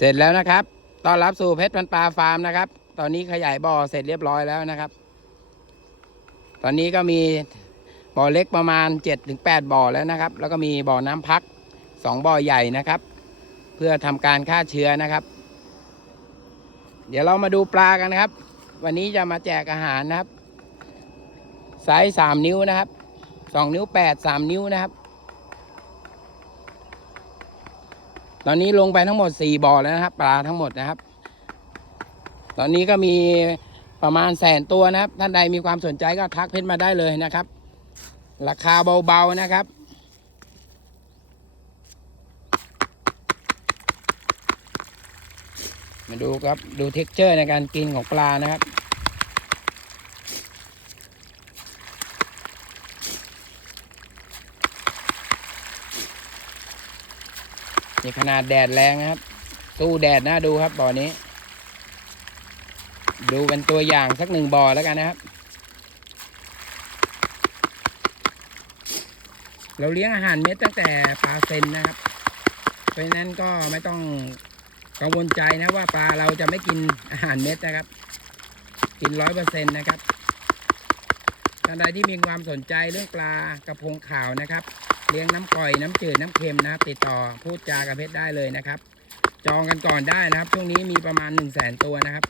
เสร็จแล้วนะครับ ต้อนรับสู่เพชรพันปลาฟาร์มนะครับ ตอนนี้ขยายบ่อเสร็จเรียบร้อยแล้วนะครับ ตอนนี้ก็มีบ่อเล็กประมาณ 7-8ถึงบ่อแล้วนะครับ แล้วก็มีบ่อน้ำพัก 2 บ่อใหญ่นะครับ เพื่อทำการฆ่าเชื้อนะครับ เดี๋ยวเรามาดูปลากันนะครับ วันนี้จะมาแจกอาหารนะครับไซส์3นิ้วนะครับ 2 นิ้ว 8 3 นิ้วนะครับ ตอนนี้ลงไปทั้งหมด4บ่อแล้วนะครับ ปลาทั้งหมดนะครับ ตอนนี้ก็มีประมาณแสนตัวนะครับ ท่านใดมีความสนใจก็ทักเพชรมาได้เลยนะครับ ราคาเบาๆนะครับมาดูครับดูเท็กเจอร์ในการกินของปลานะครับ นี่ขนาดแดดแรงนะครับ สู้แดดนะดูครับบ่อนี้ ดูเป็นตัวอย่างสักหนึ่งบ่อแล้วกันนะครับ เราเลี้ยงอาหารเม็ดตั้งแต่ปลาเซนนะครับ เพราะฉะนั้นก็ไม่ต้องกังวลใจนะว่าปลาเราจะไม่กินอาหารเม็ดนะครับ กินร้อยเปอร์เซ็นต์นะครับ ท่านใดที่มีความสนใจเรื่องปลากระพงขาวนะครับ เลี้ยงน้ำก่อยน้ำจืดน้ำเค็มนะครับ ติดต่อพูดจากับเพชรได้เลยนะครับ จองกันก่อนได้นะครับ ช่วงนี้มีประมาณ1นึ่งแสนตัวนะครับ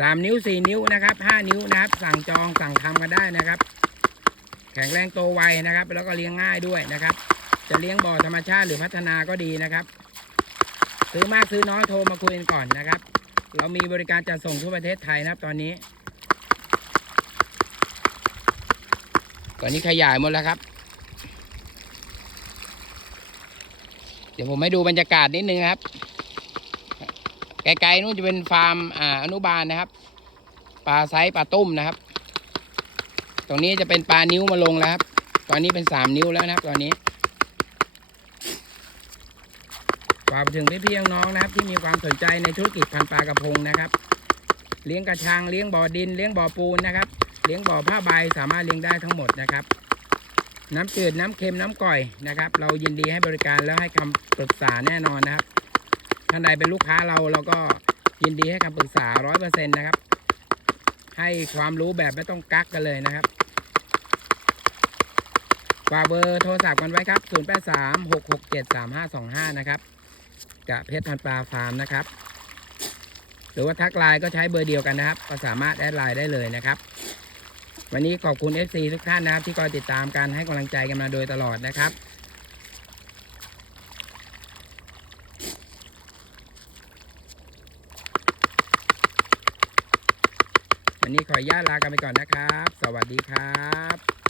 สามนิ้วสี่นิ้วนะครับห้านิ้วนะครับ สั่งจองสั่งทำกันได้นะครับ แข็งแรงโตไวนะครับ แล้วก็เลี้ยงง่ายด้วยนะครับ จะเลี้ยงบ่อธรรมชาติหรือพัฒนาก็ดีนะครับ ซื้อมากซื้อน้อยโทรมาคุยกันก่อนนะครับ เรามีบริการจัดส่งทั่วประเทศไทยนะครับตอนนี้ ตอนนี้ขยายหมดแล้วครับ เดี๋ยวผมให้ดูบรรยากาศนิดนึงครับ ไกลๆนู่นจะเป็นฟาร์มอ่าอนุบาลนะครับ ปลาไซส์ปลาตุ้มนะครับ ตรงนี้จะเป็นปลานิ้วมาลงแล้วครับ ตอนนี้เป็นสามนิ้วแล้วนะครับ ตอนนี้ฝากไปถึงพี่ๆน้องๆนะครับ ที่มีความสนใจในธุรกิจพันปลากระพงนะครับ เลี้ยงกระชังเลี้ยงบ่อดินเลี้ยงบ่อปูนนะครับ เลี้ยงบ่อผ้าใบสามารถเลี้ยงได้ทั้งหมดนะครับ น้ำจืดน้ำเค็มน้ำก่อยนะครับ เรายินดีให้บริการแล้วให้คำปรึกษาแน่นอนนะครับท่านใดเป็นลูกค้าเราเราก็ยินดีให้คำปรึกษาร้อยเปอร์เซ็นต์นะครับ ให้ความรู้แบบไม่ต้องกักกันเลยนะครับฝากเบอร์โทรศัพท์กันไว้ครับ 0 8 3 6 6 7 3 5 2 5 นะครับกับเพชรพันปลาฟาร์มนะครับ หรือว่าทักไลน์ก็ใช้เบอร์เดียวกันนะครับ ก็สามารถแอดไลน์ได้เลยนะครับ วันนี้ขอบคุณ FC ทุกท่านนะครับ ที่คอยติดตามการให้กำลังใจกันมาโดยตลอดนะครับวันนี้ขออนุญาตลากันไปก่อนนะครับ สวัสดีครับ